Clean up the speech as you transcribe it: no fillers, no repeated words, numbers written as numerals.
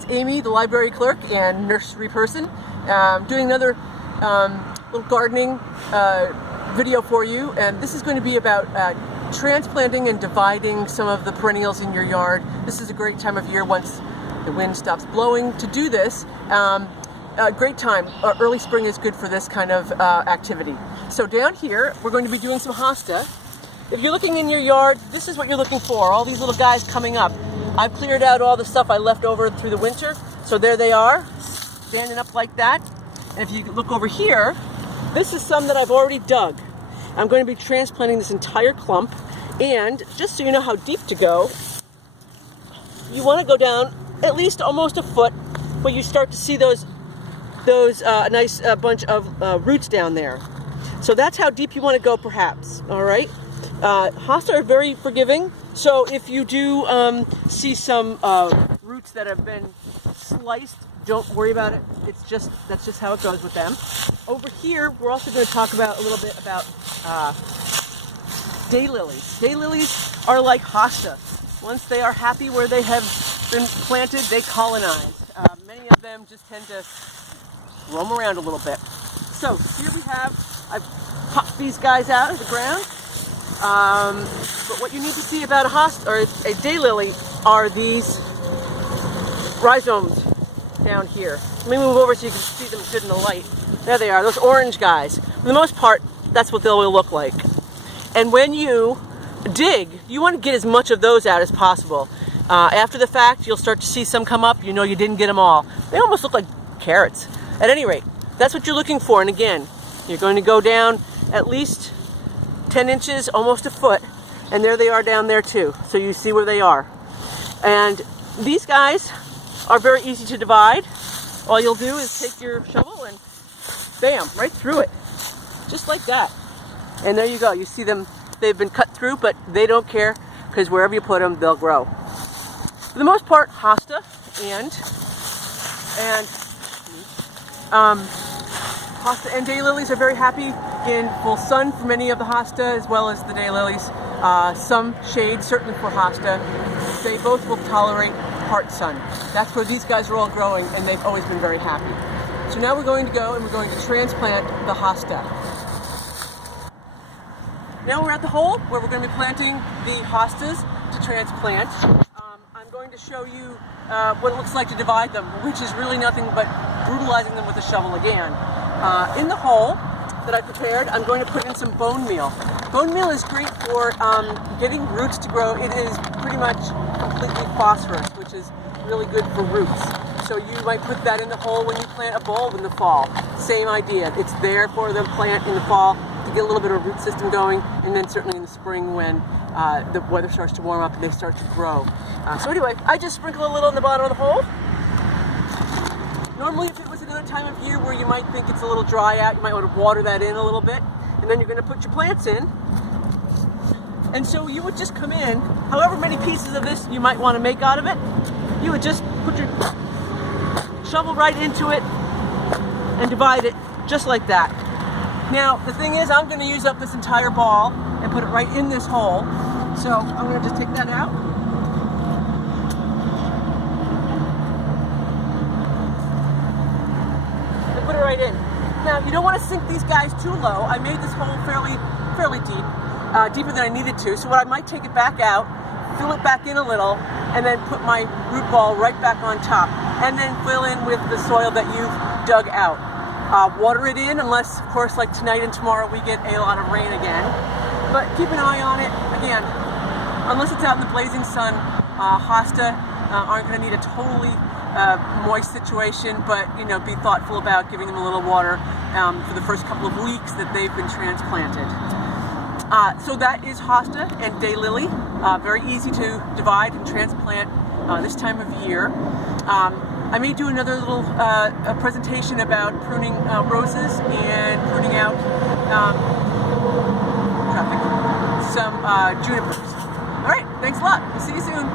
it's Amy, the library clerk and nursery person, doing another little gardening video for you. And this is going to be about transplanting and dividing some of the perennials in your yard. This is a great time of year once the wind stops blowing to do this. Great time. Early spring is good for this kind of activity. So down here, we're going to be doing some hosta. If you're looking in your yard, this is what you're looking for, all these little guys coming up. I've cleared out all the stuff I left over through the winter, so there they are, standing up like that. And if you look over here, this is some that I've already dug. I'm going to be transplanting this entire clump, and just so you know how deep to go, you want to go down at least almost a foot, where you start to see those nice bunch of roots down there. So that's how deep you want to go, perhaps. All right. Hosta are very forgiving, so if you do see some roots that have been sliced, don't worry about it. That's just how it goes with them. Over here, we're also going to talk about a little bit about daylilies. Daylilies are like hosta. Once they are happy where they have been planted, they colonize. Many of them just tend to roam around a little bit. So here we have, I've popped these guys out of the ground. But what you need to see about a hosta or a daylily are these rhizomes down here. Let me move over so you can see them good in the light. There they are, those orange guys. For the most part, that's what they'll look like. And when you dig, you want to get as much of those out as possible. After the fact, you'll start to see some come up. You know you didn't get them all. They almost look like carrots. At any rate, that's what you're looking for. And again, you're going to go down at least 10 inches, almost a foot, and there they are down there too. So you see where they are. And these guys are very easy to divide. All you'll do is take your shovel and bam, right through it. Just like that. And there you go. You see them, they've been cut through, but they don't care because wherever you put them, they'll grow. For the most part, hosta hosta and daylilies are very happy in full sun for many of the hosta as well as the daylilies. Some shade, certainly for hosta. They both will tolerate part sun. That's where these guys are all growing, and they've always been very happy. So now we're going to go and we're going to transplant the hosta. Now we're at the hole where we're going to be planting the hostas to transplant. I'm going to show you what it looks like to divide them, which is really nothing but brutalizing them with a shovel again. In the hole that I prepared, I'm going to put in some bone meal. Bone meal is great for getting roots to grow. It is pretty much completely phosphorus, which is really good for roots. So you might put that in the hole when you plant a bulb in the fall. Same idea. It's there for the plant in the fall to get a little bit of root system going, and then certainly in the spring when the weather starts to warm up and they start to grow. So anyway, I just sprinkle a little in the bottom of the hole. Normally, if it was another time of year where you might think it's a little dry out, you might want to water that in a little bit, and then you're going to put your plants in. And so you would just come in, however many pieces of this you might want to make out of it, you would just put your shovel right into it and divide it just like that. Now, the thing is, I'm going to use up this entire ball and put it right in this hole. So I'm going to just take that out. And put it right in. Now, you don't want to sink these guys too low. I made this hole fairly deep, deeper than I needed to. So what I might take it back out, fill it back in a little, and then put my root ball right back on top. And then fill in with the soil that you've dug out. Water it in, unless, of course, like tonight and tomorrow, we get a lot of rain again. But keep an eye on it. Again, unless it's out in the blazing sun, hosta aren't going to need a totally moist situation, but be thoughtful about giving them a little water for the first couple of weeks that they've been transplanted. So that is hosta and daylily. Very easy to divide and transplant this time of year. I may do another little presentation about pruning roses and pruning out some junipers. All right, thanks a lot. We'll see you soon.